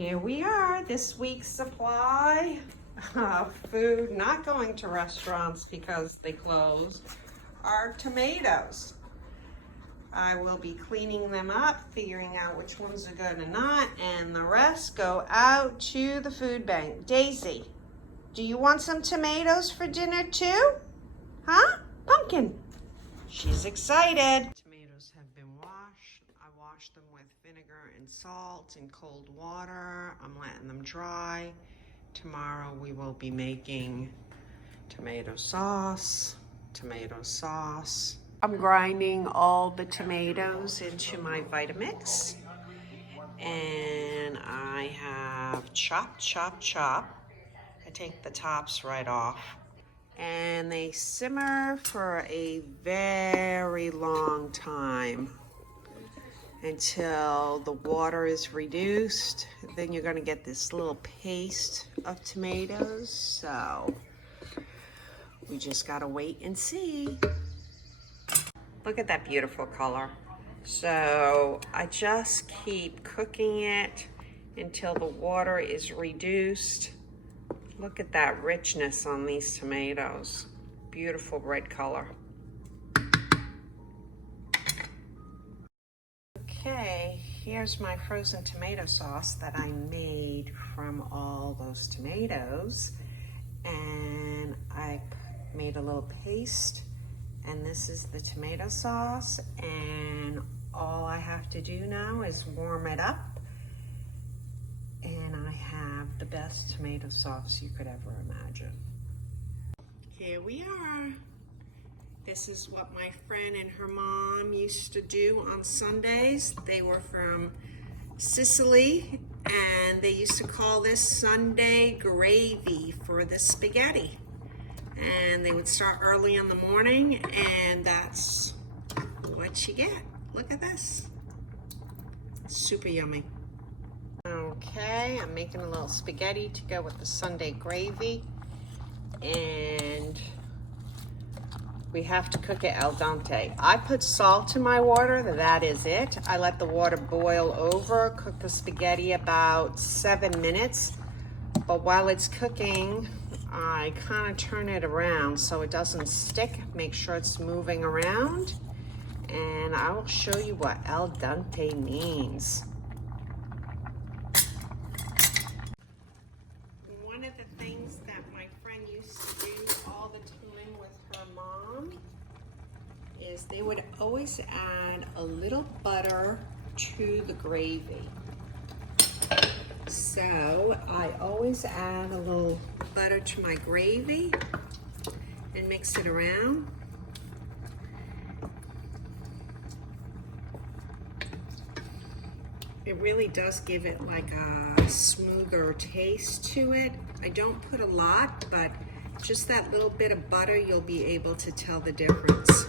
Here we are, this week's supply of food, not going to restaurants because they closed, are tomatoes. I will be cleaning them up, figuring out which ones are good and not, and the rest go out to the food bank. Daisy, do you want some tomatoes for dinner too? Huh? Pumpkin. She's excited. Tomatoes have been washed. I washed them with vinegar and salt and cold water. I'm letting them dry. Tomorrow we will be making tomato sauce. I'm grinding all the tomatoes into my Vitamix. And I have chop. I take the tops right off. And they simmer for a very long time until the water is reduced. Then you're gonna get this little paste of tomatoes. So we just gotta wait and see. Look at that beautiful color. So I just keep cooking it until the water is reduced. Look at that richness on these tomatoes. Beautiful red color. Okay, here's my frozen tomato sauce that I made from all those tomatoes. And I made a little paste, and this is the tomato sauce. And all I have to do now is warm it up. And I have the best tomato sauce you could ever imagine. Here we are. This is what my friend and her mom used to do on Sundays. They were from Sicily, and they used to call this Sunday gravy for the spaghetti. And they would start early in the morning, and that's what you get. Look at this. Super yummy. Okay, I'm making a little spaghetti to go with the Sunday gravy, and we have to cook it al dente. I put salt in my water, that is it. I let the water boil over, cook the spaghetti about 7 minutes, but while it's cooking, I kind of turn it around so it doesn't stick. Make sure it's moving around, and I will show you what al dente means. One of the things that my friend used to do all the time with her mom is they would always add a little butter to the gravy. So I always add a little butter to my gravy and mix it around. It really does give it like a smoother taste to it. I don't put a lot, but just that little bit of butter, you'll be able to tell the difference.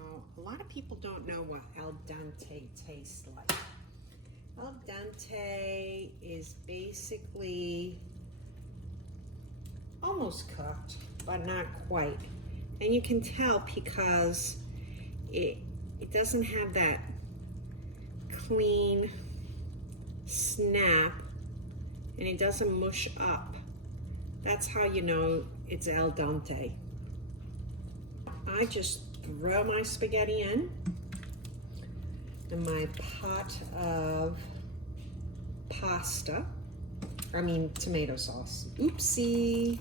A lot of people don't know what al dente tastes like. Al dente is basically almost cooked, but not quite. And you can tell because it doesn't have that clean snap, and it doesn't mush up. That's how you know it's al dente. I just throw my spaghetti in my pot of tomato sauce. Oopsie.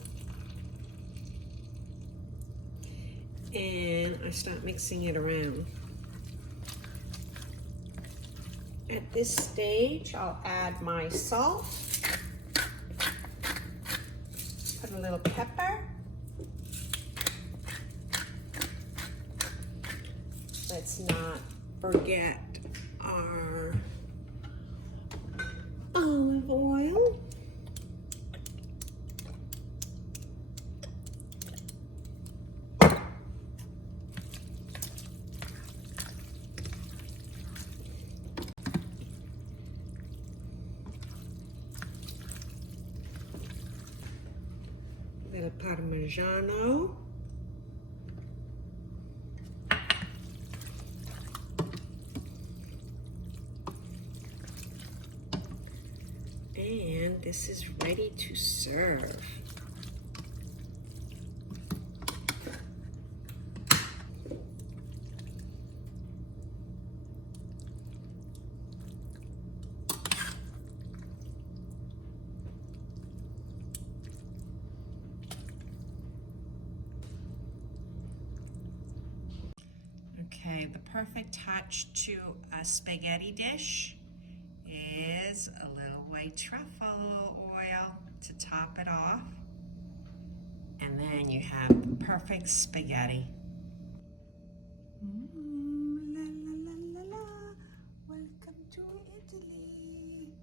And I start mixing it around. At this stage, I'll add my salt, put a little pepper, let's not forget our olive oil, little Parmigiano, And this is ready to serve. Okay, the perfect touch to a spaghetti dish is a little white truffle oil to top it off. And then you have the perfect spaghetti. La, la, la, la, la. Welcome to Italy.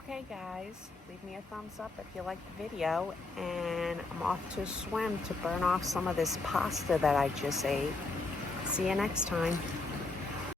Okay guys, leave me a thumbs up if you liked the video, and I'm off to swim to burn off some of this pasta that I just ate. See you next time.